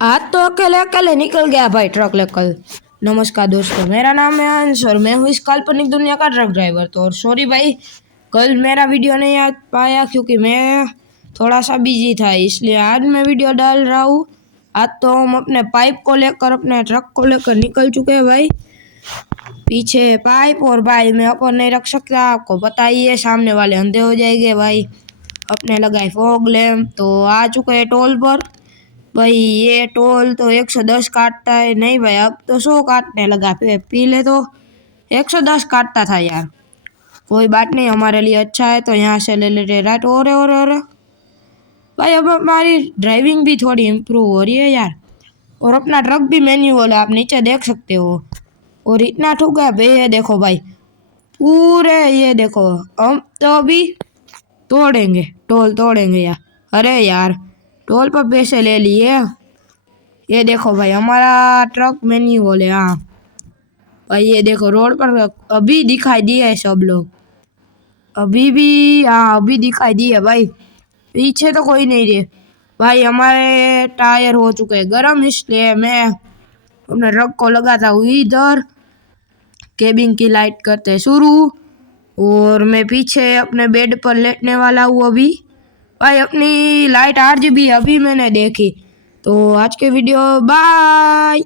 आज तो अकेले अकेले निकल गया भाई ट्रक लेकर। नमस्कार दोस्तों, मेरा नाम है अंश और मैं हूँ इस काल्पनिक दुनिया का ट्रक ड्राइवर। तो और सॉरी भाई, कल मेरा वीडियो नहीं आ पाया क्योंकि मैं थोड़ा सा बिजी था, इसलिए आज मैं वीडियो डाल रहा हूँ। आज तो हम अपने पाइप को लेकर, अपने ट्रक को लेकर निकल चुके हैं भाई। पीछे पाइप और भाई मैं ऊपर नहीं रख सकता, आपको पता ही है, सामने वाले अंधे हो जाएंगे भाई। अपने लगाए फॉग लैम्प, तो आ चुके हैं टोल पर। भाई ये टोल तो 110 काटता है, नहीं भाई अब तो 100 काटने लगा। पहले तो 110 काटता था यार। कोई बात नहीं, हमारे लिए अच्छा है, तो यहाँ से ले लेते राइट। और भाई अब हमारी ड्राइविंग भी थोड़ी इम्प्रूव हो रही है यार। और अपना ट्रक भी मैन्युअल है, आप नीचे देख सकते हो। और इतना ठुका है भाई, ये देखो भाई, पूरे ये देखो। हम तो अभी तोड़ेंगे, टोल तोड़ेंगे यार। अरे यार, टोल पर पैसे ले लिए। ये देखो भाई, हमारा ट्रक मैन्युअल है। हाँ भाई, ये देखो रोड पर अभी दिखाई दिए है सब लोग, अभी भी। हाँ अभी दिखाई दिए भाई, पीछे तो कोई नहीं रहे भाई। हमारे टायर हो चुके हैं गर्म, इसलिए मैं अपने ट्रक को लगाता हूँ इधर। केबिन की लाइट करते हैं शुरू, और मैं पीछे अपने बेड पर लेटने वाला हूँ अभी। भाई अपनी लाइट RGB अभी मैंने देखी। तो आज के वीडियो बाय।